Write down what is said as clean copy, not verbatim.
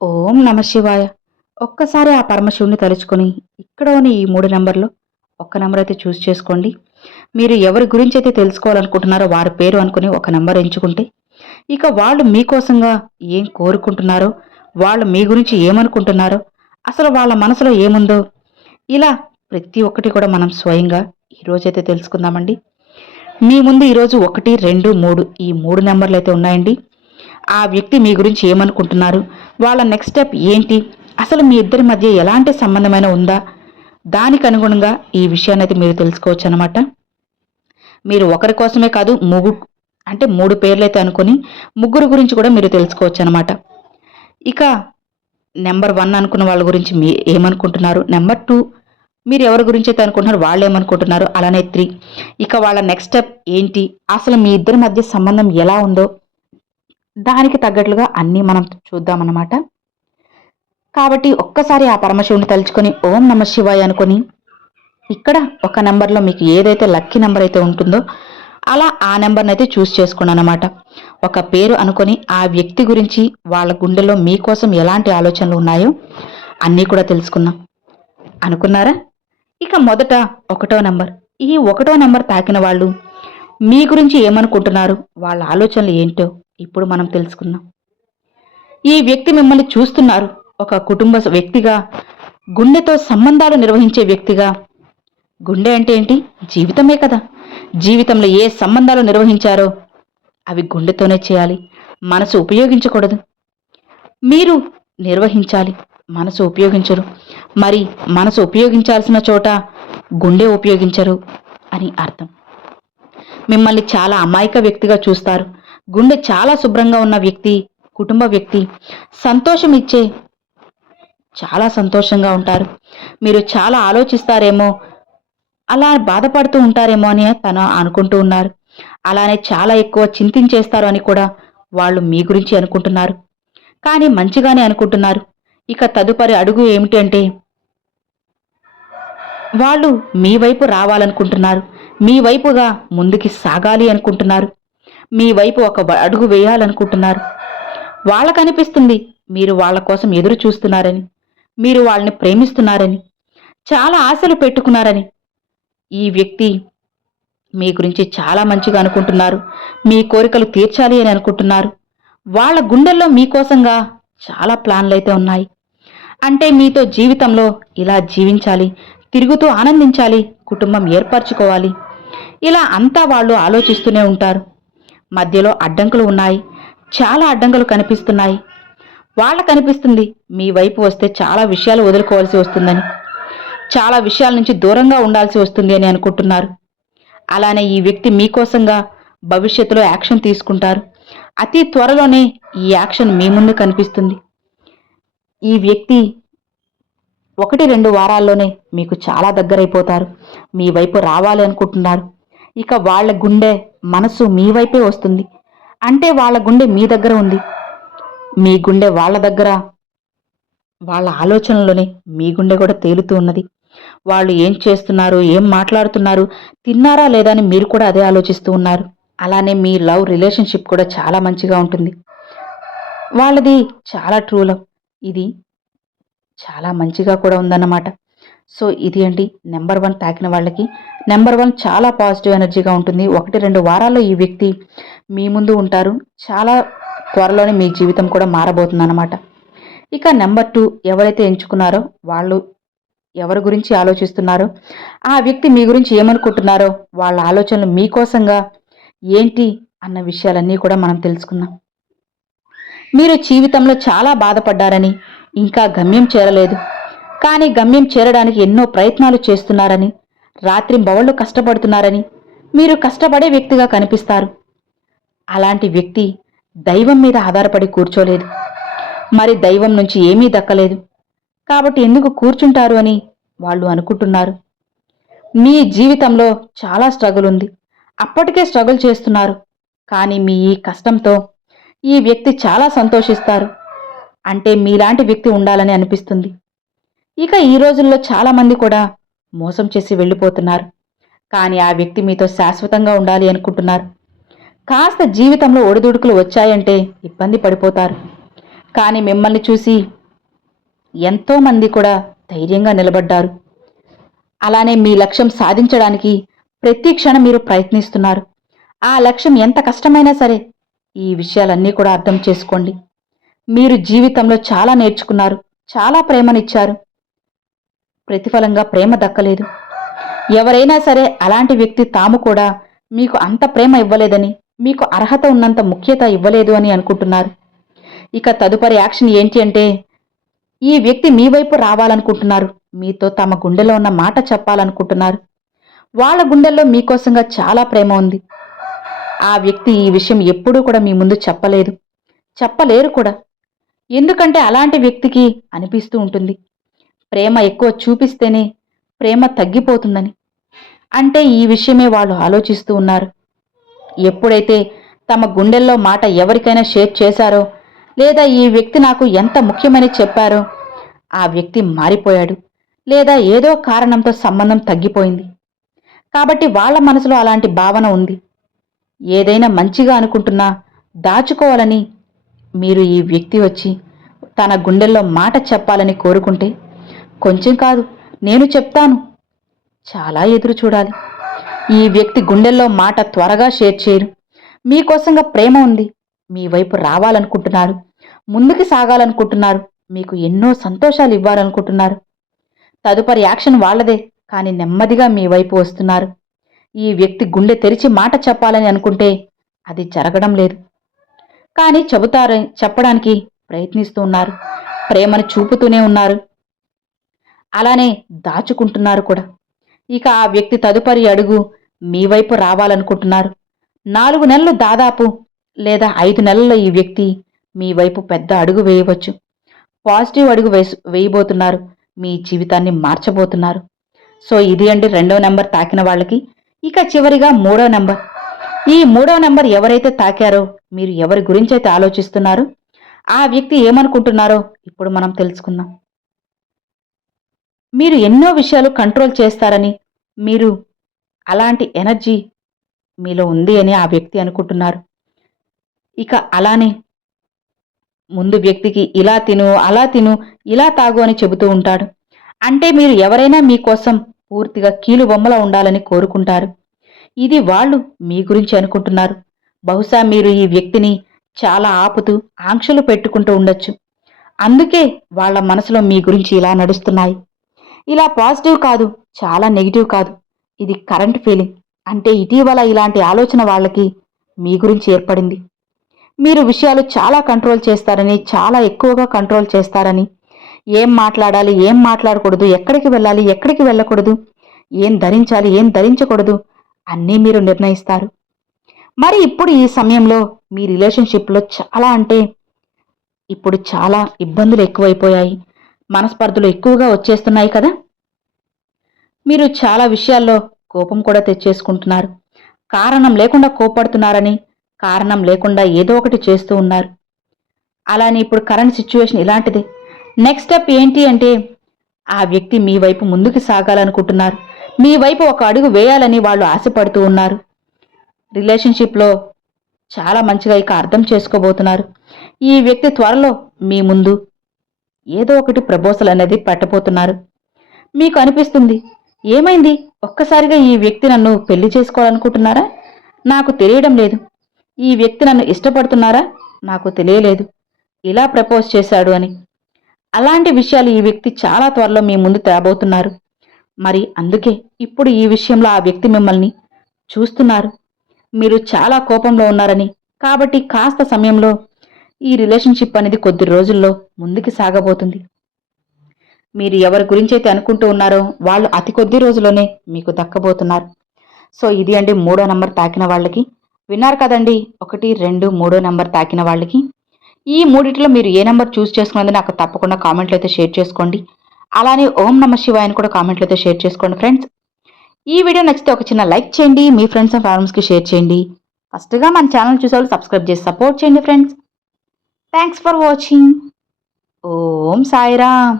ఓం నమ శివాయ. ఒక్కసారి ఆ పరమశివుని తలుచుకొని ఇక్కడోని ఈ 3 నంబర్‌లో ఒక్క నంబర్ అయితే చూస్ చేసుకోండి. మీరు ఎవరి గురించైతే తెలుసుకోవాలనుకుంటున్నారో వారి పేరు అనుకుని ఒక నంబర్ ఎంచుకుంటే, ఇక వాళ్ళు మీకోసంగా ఏం కోరుకుంటున్నారో, వాళ్ళు మీ గురించి ఏమనుకుంటున్నారో, అసలు వాళ్ళ మనసులో ఏముందో, ఇలా ప్రతి ఒక్కటి కూడా మనం స్వయంగా ఈరోజైతే తెలుసుకుందామండి. మీ ముందు ఈరోజు 1, 2, 3 ఈ 3 నంబర్‌లయితే ఉన్నాయండి. ఆ వ్యక్తి మీ గురించి ఏమనుకుంటున్నారు? వాళ్ళ నెక్స్ట్ స్టెప్ ఏంటి? అసలు మీ ఇద్దరి మధ్య ఎలాంటి సంబంధమైనా ఉందా? దానికి అనుగుణంగా ఈ విషయాన్నయితే మీరు తెలుసుకోవచ్చనమాట. మీరు ఒకరి కోసమే కాదు అంటే 3 పేర్లయితే అనుకొని ముగ్గురు గురించి కూడా మీరు తెలుసుకోవచ్చనమాట. ఇక నంబర్ 1 అనుకున్న వాళ్ళ గురించి ఏమనుకుంటున్నారు? నంబర్ 2 మీరు ఎవరి గురించైతే అనుకుంటున్నారో వాళ్ళేమనుకుంటున్నారు? అలానే 3 ఇక వాళ్ళ నెక్స్ట్ స్టెప్ ఏంటి? అసలు మీ ఇద్దరి మధ్య సంబంధం ఎలా ఉందో దానికి తగ్గట్లుగా అన్నీ మనం చూద్దామన్నమాట. కాబట్టి ఒక్కసారి ఆ పరమశివుని తలుచుకొని ఓం నమ శివాయ అనుకొని ఇక్కడ ఒక నంబర్లో మీకు ఏదైతే లక్కీ నెంబర్ అయితే ఉంటుందో అలా ఆ నెంబర్ని అయితే చూస్ చేసుకున్నాను అనమాట. ఒక పేరు అనుకొని ఆ వ్యక్తి గురించి వాళ్ళ గుండెలో మీకోసం ఎలాంటి ఆలోచనలు ఉన్నాయో అన్నీ కూడా తెలుసుకుందాం. అనుకున్నారా? ఇక మొదట 1వ నంబర్. ఈ 1వ నంబర్ తాకిన వాళ్ళు మీ గురించి ఏమనుకుంటున్నారు? వాళ్ళ ఆలోచనలు ఏంటో ఇప్పుడు మనం తెలుసుకుందాం. ఈ వ్యక్తి మిమ్మల్ని చూస్తున్నారు. ఒక కుటుంబ వ్యక్తిగా, గుండెతో సంబంధాలు నిర్వహించే వ్యక్తిగా. గుండె అంటే ఏంటి? జీవితమే కదా! జీవితంలో ఏ సంబంధాలు నిర్వహించారో అవి గుండెతోనే చేయాలి. మనసు ఉపయోగించకూడదు. మీరు నిర్వహించాలి. మనసు ఉపయోగించరు. మరి మనసు ఉపయోగించాల్సిన చోట గుండె ఉపయోగించరు అని అర్థం. మిమ్మల్ని చాలా అమాయక వ్యక్తిగా చూస్తారు. గుండె చాలా శుభ్రంగా ఉన్న వ్యక్తి, కుటుంబ వ్యక్తి, సంతోషం ఇచ్చే చాలా సంతోషంగా ఉంటారు. మీరు చాలా ఆలోచిస్తారేమో, అలా బాధపడుతూ ఉంటారేమో అని తను అనుకుంటూ ఉన్నారు. అలానే చాలా ఎక్కువ చింతించేస్తారు అని కూడా వాళ్ళు మీ గురించి అనుకుంటున్నారు. కానీ మంచిగానే అనుకుంటున్నారు. ఇక తదుపరి అడుగు ఏమిటి అంటే వాళ్ళు మీ వైపు రావాలనుకుంటున్నారు. మీ వైపుగా ముందుకి సాగాలి అనుకుంటున్నారు. మీ వైపు ఒక అడుగు వేయాలనుకుంటున్నారు. వాళ్ళకనిపిస్తుంది మీరు వాళ్ళ కోసం ఎదురు చూస్తున్నారని, మీరు వాళ్ళని ప్రేమిస్తున్నారని, చాలా ఆశలు పెట్టుకున్నారని. ఈ వ్యక్తి మీ గురించి చాలా మంచిగా అనుకుంటున్నారు. మీ కోరికలు తీర్చాలి అని అనుకుంటున్నారు. వాళ్ళ గుండెల్లో మీకోసంగా చాలా ప్లాన్లయితే ఉన్నాయి. అంటే మీతో జీవితంలో ఇలా జీవించాలి, తిరుగుతూ ఆనందించాలి, కుటుంబం ఏర్పరచుకోవాలి. ఇలా అంతా వాళ్ళు ఆలోచిస్తూనే ఉంటారు. మధ్యలో అడ్డంకులు ఉన్నాయి. చాలా అడ్డంకులు కనిపిస్తున్నాయి. వాళ్ళకనిపిస్తుంది మీ వైపు వస్తే చాలా విషయాలు వదులుకోవాల్సి వస్తుందని, చాలా విషయాల నుంచి దూరంగా ఉండాల్సి వస్తుంది అని అనుకుంటున్నారు. అలానే ఈ వ్యక్తి మీకోసంగా భవిష్యత్తులో యాక్షన్ తీసుకుంటారు. అతి త్వరలోనే ఈ యాక్షన్ మీ ముందు కనిపిస్తుంది. ఈ వ్యక్తి 1-2 వారాల్లోనే మీకు చాలా దగ్గరైపోతారు. మీ వైపు రావాలి అనుకుంటున్నారు. ఇక వాళ్ళ గుండె, మనసు మీ వైపే వస్తుంది. అంటే వాళ్ళ గుండె మీ దగ్గర ఉంది. మీ గుండె వాళ్ళ దగ్గర, వాళ్ళ ఆలోచనలోనే మీ గుండె కూడా తేలుతూ ఉన్నది. వాళ్ళు ఏం చేస్తున్నారు, ఏం మాట్లాడుతున్నారు, తిన్నారా లేదా అని మీరు కూడా అదే ఆలోచిస్తూ ఉన్నారు. అలానే మీ లవ్ రిలేషన్షిప్ కూడా చాలా మంచిగా ఉంటుంది. వాళ్ళది చాలా ట్రూ లవ్. ఇది చాలా మంచిగా కూడా ఉందన్నమాట. సో ఇది అండి నెంబర్ 1 తాకిన వాళ్ళకి. నెంబర్ 1 చాలా పాజిటివ్ ఎనర్జీగా ఉంటుంది. 1-2 వారాల్లో ఈ వ్యక్తి మీ ముందు ఉంటారు. చాలా త్వరలోనే మీ జీవితం కూడా మారబోతుందన్నమాట. ఇక నెంబర్ 2 ఎవరైతే ఎంచుకున్నారో వాళ్ళు ఎవరి గురించి ఆలోచిస్తున్నారో, ఆ వ్యక్తి మీ గురించి ఏమనుకుంటున్నారో, వాళ్ళ ఆలోచనలు మీకోసంగా ఏంటి అన్న విషయాలన్నీ కూడా మనం తెలుసుకుందాం. మీరు జీవితంలో చాలా బాధపడ్డారని, ఇంకా గమ్యం చేరలేదు, కానీ గమ్యం చేరడానికి ఎన్నో ప్రయత్నాలు చేస్తున్నారని, రాత్రింబవళ్లు కష్టపడుతున్నారని, మీరు కష్టపడే వ్యక్తిగా కనిపిస్తారు. అలాంటి వ్యక్తి దైవం మీద ఆధారపడి కూర్చోలేదు. మరి దైవం నుంచి ఏమీ దక్కలేదు. కాబట్టి ఎందుకు కూర్చుంటారు అని వాళ్ళు అనుకుంటున్నారు. మీ జీవితంలో చాలా స్ట్రగుల్ ఉంది. అప్పటికే స్ట్రగుల్ చేస్తున్నారు. కానీ మీ ఈ కష్టంతో ఈ వ్యక్తి చాలా సంతోషిస్తారు. అంటే మీలాంటి వ్యక్తి ఉండాలని అనిపిస్తుంది. ఇక ఈ రోజుల్లో చాలామంది కూడా మోసం చేసి వెళ్ళిపోతున్నారు. కానీ ఆ వ్యక్తి మీతో శాశ్వతంగా ఉండాలి అనుకుంటున్నారు. కాస్త జీవితంలో ఒడిదుడుకులు వచ్చాయంటే ఇబ్బంది పడిపోతారు. కానీ మిమ్మల్ని చూసి ఎంతోమంది కూడా ధైర్యంగా నిలబడ్డారు. అలానే మీ లక్ష్యం సాధించడానికి ప్రతి క్షణం మీరు ప్రయత్నిస్తున్నారు. ఆ లక్ష్యం ఎంత కష్టమైనా సరే ఈ విషయాలన్నీ కూడా అర్థం చేసుకోండి. మీరు జీవితంలో చాలా నేర్చుకున్నారు, చాలా ప్రేమనిచ్చారు. ప్రతిఫలంగా ప్రేమ దక్కలేదు. ఎవరైనా సరే అలాంటి వ్యక్తి తాము కూడా మీకు అంత ప్రేమ ఇవ్వలేదని, మీకు అర్హత ఉన్నంత ముఖ్యత ఇవ్వలేదు అని అనుకుంటున్నారు. ఇక తదుపరి యాక్షన్ ఏంటి అంటే, ఈ వ్యక్తి మీ వైపు రావాలనుకుంటున్నారు. మీతో తమ గుండెలో ఉన్న మాట చెప్పాలనుకుంటున్నారు. వాళ్ళ గుండెల్లో మీకోసంగా చాలా ప్రేమ ఉంది. ఆ వ్యక్తి ఈ విషయం ఎప్పుడూ కూడా మీ ముందు చెప్పలేదు, చెప్పలేరు కూడా. ఎందుకంటే అలాంటి వ్యక్తికి అనిపిస్తూ ఉంటుంది, ప్రేమ ఎక్కువ చూపిస్తేనే ప్రేమ తగ్గిపోతుందని. అంటే ఈ విషయమే వాళ్ళు ఆలోచిస్తూ ఉన్నారు. ఎప్పుడైతే తమ గుండెల్లో మాట ఎవరికైనా షేర్ చేశారో, లేదా ఈ వ్యక్తి నాకు ఎంత ముఖ్యమని చెప్పారో, ఆ వ్యక్తి మారిపోయాడు, లేదా ఏదో కారణంతో సంబంధం తగ్గిపోయింది. కాబట్టి వాళ్ళ మనసులో అలాంటి భావన ఉంది. ఏదైనా మంచిగా అనుకుంటున్నా దాచుకోవాలని మీరు ఈ వ్యక్తి వచ్చి తన గుండెల్లో మాట చెప్పాలని కోరుకుంటే, కొంచెం కాదు నేను చెప్తాను, చాలా ఎదురు చూడాలి. ఈ వ్యక్తి గుండెల్లో మాట త్వరగా షేర్ చేయరు. మీకోసంగా ప్రేమ ఉంది, మీ వైపు రావాలనుకుంటున్నారు, ముందుకు సాగాలనుకుంటున్నారు, మీకు ఎన్నో సంతోషాలు ఇవ్వాలనుకుంటున్నారు. తదుపరి యాక్షన్ వాళ్లదే, కానీ నెమ్మదిగా మీ వైపు వస్తున్నారు. ఈ వ్యక్తి గుండె తెరిచి మాట చెప్పాలని అనుకుంటే అది జరగడం లేదు. కానీ చెప్పడానికి ప్రయత్నిస్తూ ఉన్నారు. ప్రేమను చూపుతూనే ఉన్నారు, అలానే దాచుకుంటున్నారు కూడా. ఇక ఆ వ్యక్తి తదుపరి అడుగు మీ వైపు రావాలనుకుంటున్నారు. 4 నెలలు దాదాపు, లేదా 5 నెలల్లో ఈ వ్యక్తి మీ వైపు పెద్ద అడుగు వేయవచ్చు. పాజిటివ్ అడుగు వేయబోతున్నారు. మీ జీవితాన్ని మార్చబోతున్నారు. సో ఇది అండి 2వ నెంబర్ తాకిన వాళ్ళకి. ఇక చివరిగా 3వ నెంబర్. ఈ 3వ నెంబర్ ఎవరైతే తాకారో, మీరు ఎవరి గురించి అయితే ఆలోచిస్తున్నారో, ఆ వ్యక్తి ఏమనుకుంటున్నారో ఇప్పుడు మనం తెలుసుకుందాం. మీరు ఎన్నో విషయాలు కంట్రోల్ చేస్తారని, మీరు అలాంటి ఎనర్జీ మీలో ఉంది అని ఆ వ్యక్తి అనుకుంటున్నారు. ఇక అలానే ముందు వ్యక్తికి ఇలా తిను, అలా తిను, ఇలా తాగు అని చెబుతూ ఉంటాడు. అంటే మీరు ఎవరైనా మీకోసం పూర్తిగా కీలుబొమ్మలా ఉండాలని కోరుకుంటారు. ఇది వాళ్ళు మీ గురించి అనుకుంటున్నారు. బహుశా మీరు ఈ వ్యక్తిని చాలా ఆపుతూ ఆంక్షలు పెట్టుకుంటూ ఉండొచ్చు. అందుకే వాళ్ళ మనసులో మీ గురించి ఇలా నడుస్తున్నాయి. ఇలా పాజిటివ్ కాదు, చాలా నెగిటివ్ కాదు, ఇది కరెంట్ ఫీలింగ్. అంటే ఇటీవల ఇలాంటి ఆలోచన వాళ్ళకి మీ గురించి ఏర్పడింది. మీరు విషయాలు చాలా కంట్రోల్ చేస్తారని, చాలా ఎక్కువగా కంట్రోల్ చేస్తారని, ఏం మాట్లాడాలి, ఏం మాట్లాడకూడదు, ఎక్కడికి వెళ్ళాలి, ఎక్కడికి వెళ్ళకూడదు, ఏం ధరించాలి, ఏం ధరించకూడదు అన్నీ మీరు నిర్ణయిస్తారు. మరి ఇప్పుడు ఈ సమయంలో మీ రిలేషన్షిప్లో ఇప్పుడు చాలా ఇబ్బందులు ఎక్కువైపోయాయి, మనస్పర్ధలు ఎక్కువగా వచ్చేస్తున్నాయి కదా. మీరు చాలా విషయాల్లో కోపం కూడా తెచ్చేసుకుంటున్నారు. కారణం లేకుండా కోపడుతున్నారని, కారణం లేకుండా ఏదో ఒకటి చేస్తూ ఉన్నారు. అలానే ఇప్పుడు కరెంట్ సిచ్యువేషన్ ఇలాంటిది. నెక్స్ట్ స్టెప్ ఏంటి అంటే, ఆ వ్యక్తి మీ వైపు ముందుకు సాగాలనుకుంటున్నారు. మీ వైపు ఒక అడుగు వేయాలని వాళ్ళు ఆశపడుతూ ఉన్నారు. రిలేషన్షిప్లో చాలా మంచిగా ఇక అర్థం చేసుకోబోతున్నారు. ఈ వ్యక్తి త్వరలో మీ ముందు ఏదో ఒకటి ప్రపోజల్ అనేది పెట్టబోతున్నారు. మీకు అనిపిస్తుంది, ఏమైంది, ఒక్కసారిగా ఈ వ్యక్తి నన్ను పెళ్లి చేసుకోవాలనుకుంటున్నారా? నాకు తెలియడం లేదు. ఈ వ్యక్తి నన్ను ఇష్టపడుతున్నారా? నాకు తెలియలేదు. ఇలా ప్రపోజ్ చేశాడు అని. అలాంటి విషయాలు ఈ వ్యక్తి చాలా త్వరలో మీ ముందు తేబోతున్నారు. మరి అందుకే ఇప్పుడు ఈ విషయంలో ఆ వ్యక్తి మిమ్మల్ని చూస్తున్నారు. మీరు చాలా కోపంలో ఉన్నారని, కాబట్టి కాస్త సమయంలో ఈ రిలేషన్షిప్ అనేది కొద్ది రోజుల్లో ముందుకు సాగబోతుంది. మీరు ఎవరి గురించి అయితే అనుకుంటూ ఉన్నారో వాళ్ళు అతి కొద్ది రోజుల్లోనే మీకు దక్కబోతున్నారు. సో ఇది అండి 3వ నెంబర్ తాకిన వాళ్ళకి. విన్నారు కదండి, 1, 2, 3వ నెంబర్ తాకిన వాళ్ళకి. ఈ మూడిట్లో మీరు ఏ నెంబర్ చూస్ చేసుకున్నది నాకు తప్పకుండా కామెంట్లో అయితే షేర్ చేసుకోండి. అలానే ఓం నమః శివాయ అని కూడా కామెంట్లో అయితే షేర్ చేసుకోండి ఫ్రెండ్స్. ఈ వీడియో నచ్చితే ఒక చిన్న లైక్ చేయండి, మీ ఫ్రెండ్స్ అండ్ ఫ్యామిలీస్కి షేర్ చేయండి. ఫస్ట్గా మన ఛానల్ చూసేవాళ్ళు సబ్స్క్రైబ్ చేసి సపోర్ట్ చేయండి friends. Thanks for watching. Om Sairam.